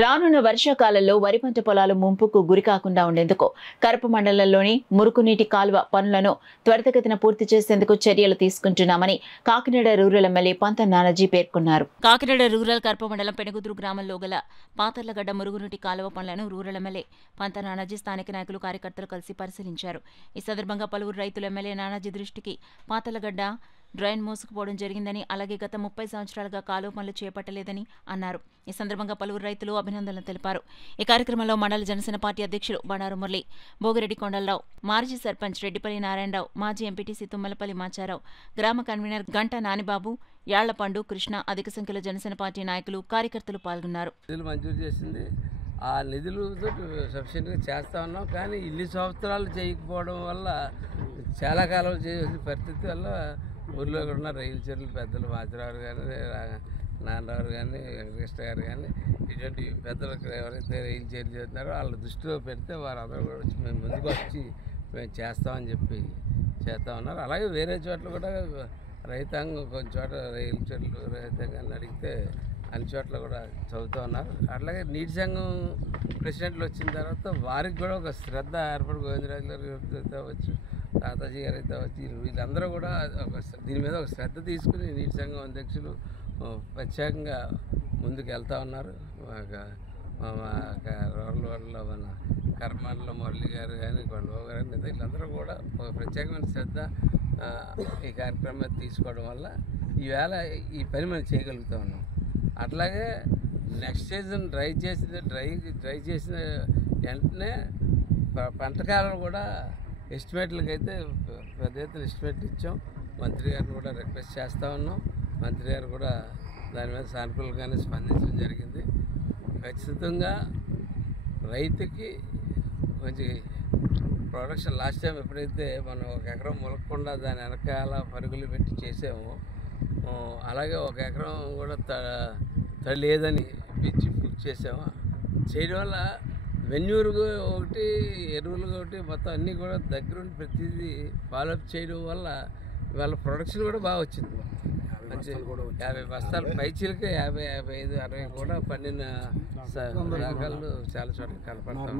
రానున్న వర్షాకాలంలో వరి పంట పొలాలు ముంపుకు గురికాకుండా ఉండేందుకు కరప మండలంలోని మురుగునీటి కాలువ పనులను త్వరితగతిన పూర్తి చేసేందుకు చర్యలు తీసుకుంటున్నామని కాకినాడ రూరల్ ఎమ్మెల్యే పంత నానాజీ పేర్కొన్నారు. కాకినాడ రూరల్ కరప మండలం పెనుగుదురు గ్రామంలో గల పాతర్లగడ్డ మురుగునీటి కాలువ పనులను రూరల్ ఎమ్మెల్యే పంత నానాజీ స్థానిక నాయకులు కార్యకర్తలు కలిసి పరిశీలించారు. ఈ సందర్భంగా పలువురు రైతులు ఎమ్మెల్యే నానాజీ దృష్టికి పాతర్లగడ్డ డ్రైన్ మోసుకుపోవడం జరిగిందని, అలాగే గత 30 సంవత్సరాలుగా కాలువ పనులు చేపట్టలేదని అన్నారు. ఈ సందర్భంగా పలువురు రైతులు అభినందనలు తెలిపారు. ఈ కార్యక్రమంలో మండల జనసేన పార్టీ అధ్యక్షులు బండారు మురళి, భోగిరెడ్డి కొండలరావు, మాజీ సర్పంచ్ రెడ్డిపల్లి నారాయణరావు, మాజీ ఎంపీటీసీ తుమ్మలపల్లి మాచారావు, గ్రామ కన్వీనర్ గంట నానిబాబు, యాళ్లపండు కృష్ణ, అధిక సంఖ్యలో జనసేన పార్టీ నాయకులు కార్యకర్తలు పాల్గొన్నారు. ఆ నిధులు సఫిషియెంట్గా చేస్తా ఉన్నాం, కానీ ఇన్ని సంవత్సరాలు చేయకపోవడం వల్ల చాలా కాలం చేసిన పరిస్థితి వల్ల ఊళ్ళో ఉన్న రైలు చర్యలు పెద్దలు మాచిరావు కానీ, నాన్నరావు కానీ, వెంకటేశ్వర గారు కానీ, ఇటువంటి పెద్దలకు ఎవరైతే రైలు చర్యలు చేస్తున్నారో వాళ్ళ దృష్టిలో పెడితే వారందరూ కూడా వచ్చి మేము ముందుకు వచ్చి మేము చేస్తామని చెప్పి చేస్తూ ఉన్నారు. అలాగే వేరే చోట్ల కూడా రైతాంగం కొన్ని చోట్ల రైలు చర్యలు రైతాంగాన్ని అడిగితే అన్ని చోట్ల కూడా చదువుతూ ఉన్నారు. అట్లాగే నీటి సంఘం ప్రెసిడెంట్లు వచ్చిన తర్వాత వారికి కూడా ఒక శ్రద్ధ ఏర్పడి గోవిందరాజు గారు అవ్వచ్చు, తాతాజీ గారు అయితే వచ్చి వీళ్ళందరూ కూడా దీని మీద ఒక శ్రద్ధ తీసుకుని నీటి సంఘం అధ్యక్షులు ప్రత్యేకంగా ముందుకు వెళ్తూ ఉన్నారు. రోడ్లలో మన కర్మాల్లో మురళి గారు కానీ, కొండబాబు గారు కానీ వీళ్ళందరూ కూడా ఒక ప్రత్యేకమైన శ్రద్ధ ఈ కార్యక్రమం మీద తీసుకోవడం వల్ల ఈవేళ ఈ పని మనం చేయగలుగుతూ ఉన్నాం. అట్లాగే నెక్స్ట్ సీజన్ డ్రై చేసిన వెంటనే పంటకాలం కూడా ఎస్టిమేట్లకి అయితే పెద్ద ఎత్తున ఎస్టిమేట్లు ఇచ్చాం. మంత్రి గారిని కూడా రిక్వెస్ట్ చేస్తూ ఉన్నాం. మంత్రి గారు కూడా దాని మీద సానుకూలంగానే స్పందించడం జరిగింది. ఖచ్చితంగా రైతుకి మంచి ప్రొడక్షన్ లాస్ట్ టైం ఎప్పుడైతే మనం 1 ఎకరం మొలకకుండా దాని వెనకాల పరుగులు పెట్టి చేసామో, అలాగే 1 ఎకరం కూడా తడి లేదని పిచ్చి బుక్ చేసాము. చేయడం వల్ల వెన్యూరు ఒకటి, ఎరువులు ఒకటి, మొత్తం అన్నీ కూడా దగ్గరుండి ప్రతిదీ ఫాలోఅప్ చేయడం వల్ల వాళ్ళ ప్రొడక్షన్ కూడా బాగా వచ్చింది. మంచి 50 బస్తాలు పైచీలకే 50, 55, 60 కూడా పండిన రకాలు చాలా చోట్ల కనపడతాం.